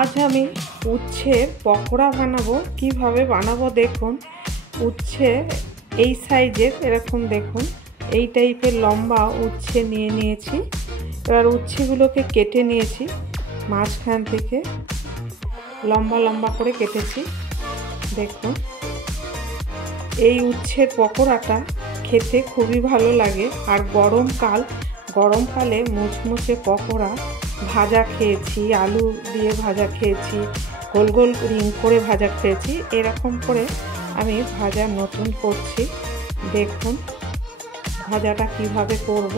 আজ আমি উচ্ছের পকোড়া বানাবো। কিভাবে বানাবো দেখুন। উচ্ছে এই সাইজের, এরকম দেখুন এই টাইপের লম্বা উচ্ছে নিয়ে নিয়েছি। এবার উচ্ছেগুলোকে কেটে নিয়েছি, মাঝখান থেকে লম্বা লম্বা করে কেটেছি। দেখুন এই উচ্ছের পকোড়াটা খেতে খুবই ভালো লাগে। আর গরমকালে মুচমুচে পকোড়া ভাজা খেয়েছি, আলু দিয়ে ভাজা খেয়েছি, গোল গোল রিং করে ভাজা খেয়েছি। এরকম করে আমি ভাজা নতুন করছি। দেখুন ভাজাটা কিভাবে করব।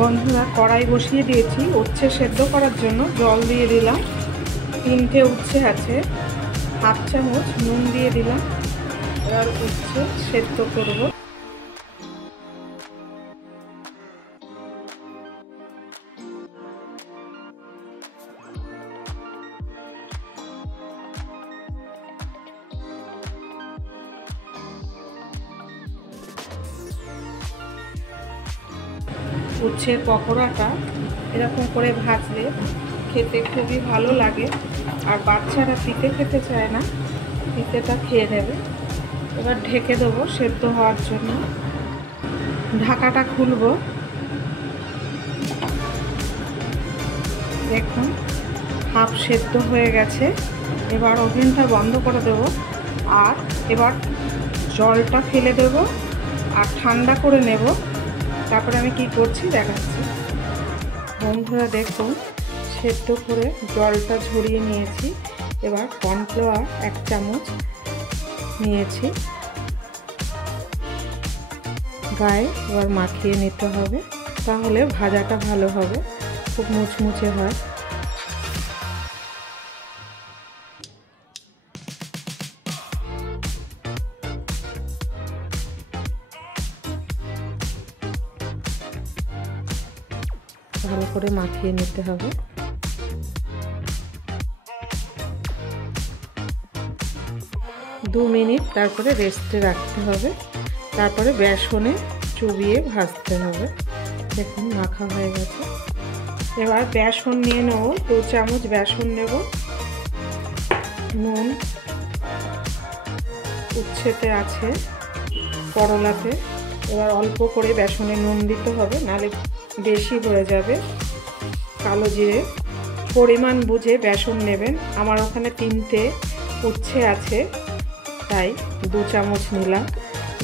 বন্ধুরা, কড়াই বসিয়ে দিয়েছি। উচ্ছে সেদ্ধ করার জন্য জল দিয়ে দিলাম। 3টে উচ্ছে আছে, হাফ চামচ নুন দিয়ে দিলাম। এবার উচ্ছে সেদ্ধ করব। উচ্ছের পকোড়াটা এরকম করে ভাজলে খেতে খুবই ভালো লাগে। আর বাচ্চারা পিঠে খেতে চায় না, পিঠেটা খেয়ে নেবে। এবার ঢেকে দেবো সেদ্ধ হওয়ার জন্য। ঢাকাটা খুলব। দেখুন হাফ সেদ্ধ হয়ে গেছে। এবার ওভেনটা বন্ধ করে দেব। আর এবার জলটা ফেলে দেব আর ঠান্ডা করে নেব। তারপরে আমি কি করছি দেখাচ্ছি। বন্ধুরা দেখুন, সেদ্ধ করে জলটা ঝরিয়ে নিয়েছি। এবার কর্নফ্লাওয়ার 1 চামচ নিয়েছি, গায়ে এবার মাখিয়ে নিতে হবে। তাহলে ভাজাটা ভালো হবে, খুব মুচমুচে হয়। ভালো করে মাখিয়ে নিতে হবে। দু মিনিট তারপরে রেস্টে রাখতে হবে। তারপরে বেসনে চুবিয়ে ভাজতে হবে। দেখুন মাখা হয়ে গেছে। এবার বেসন নিয়ে নেব। 2 চামচ বেসন নেব। নুন উচ্ছেতে আছে, করলাতে। এবার অল্প করে বেসনে নুন দিতে হবে, নাহলে বেশি হয়ে যাবে। কালো জিরে পরিমাণ বুঝে বেসন নেবেন। আমার ওখানে 3টে উচ্ছে আছে, তাই 2 চামচ নিলাম।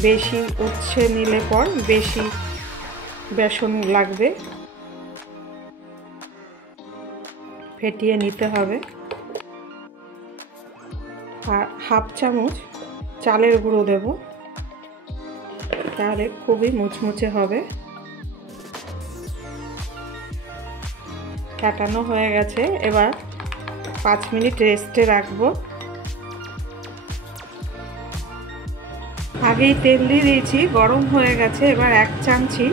বেশি উচ্ছে নিলে পর বেশি বেসন লাগবে। ফেটিয়ে নিতে হবে। আর হাফ চামচ চালের গুঁড়ো দেব, তাহলে খুবই মুচমুচে হবে। কাটানো হয়ে গেছে। এবার 5 মিনিট রেস্টে রাখবো। আগেই তেল দিয়ে দিয়েছি, গরম হয়ে গেছে। এবার 1 চামচি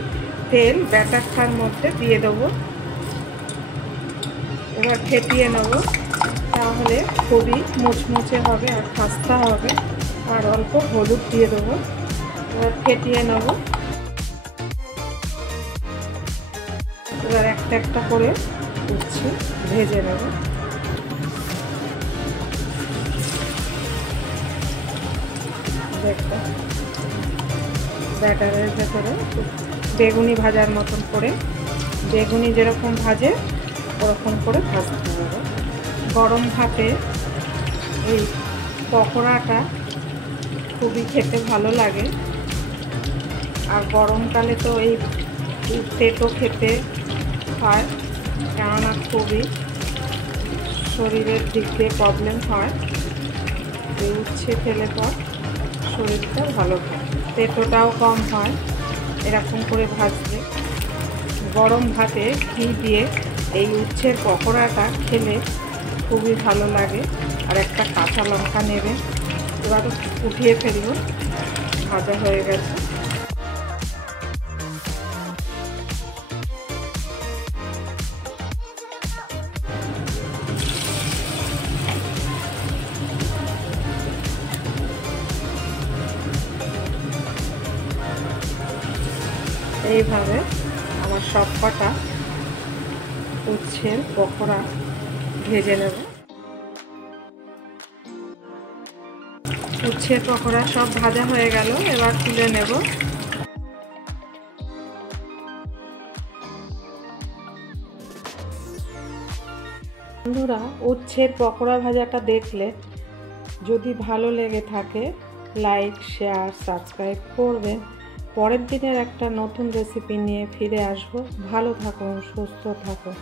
তেল ব্যাটারটার মধ্যে দিয়ে দেবো। এবার ফেটিয়ে নেব, তাহলে খুবই মুচমুচে হবে আর খাস্তা হবে। আর অল্প হলুদ দিয়ে দেবো। এবার ফেটিয়ে নেব। এবার একটা একটা করে উচ্ছে ভেজে নেব। দেখো ব্যাটারের ভেতরে বেগুনি ভাজার মতন করে, বেগুনি যেরকম ভাজে ওরকম করে ভাজতে হবে। গরম ভাতে এই পকোড়াটা খুবই খেতে ভালো লাগে। আর গরমকালে তো এই তেতো খেতে হয়, কেননা খুবই শরীরের দিক দিয়ে প্রবলেম হয়। এই উচ্ছে খেলে পর শরীরটা ভালো হয়, তেতোটাও কম হয় এরকম করে ভাজলে। গরম ভাতে ঘি দিয়ে এই উচ্ছের পকোড়াটা খেলে খুবই ভালো লাগে। আর একটা কাঁচা লঙ্কা নেবে। এবার উঠিয়ে ফেলব। ভাজা হয়ে গেছে। এইভাবে আমার সব কটা উচ্ছের পকোড়া ভেজে নেব। উচ্ছের পকোড়া সব ভাজা হয়ে গেল, এবার তুলে নেব। বন্ধুরা, উচ্ছের পকোড়া ভাজাটা দেখলে যদি ভালো লেগে থাকে লাইক, শেয়ার, সাবস্ক্রাইব করবেন। পরের দিনের একটা নতুন রেসিপি নিয়ে ফিরে আসব। ভালো থাকুন, সুস্থ থাকুন।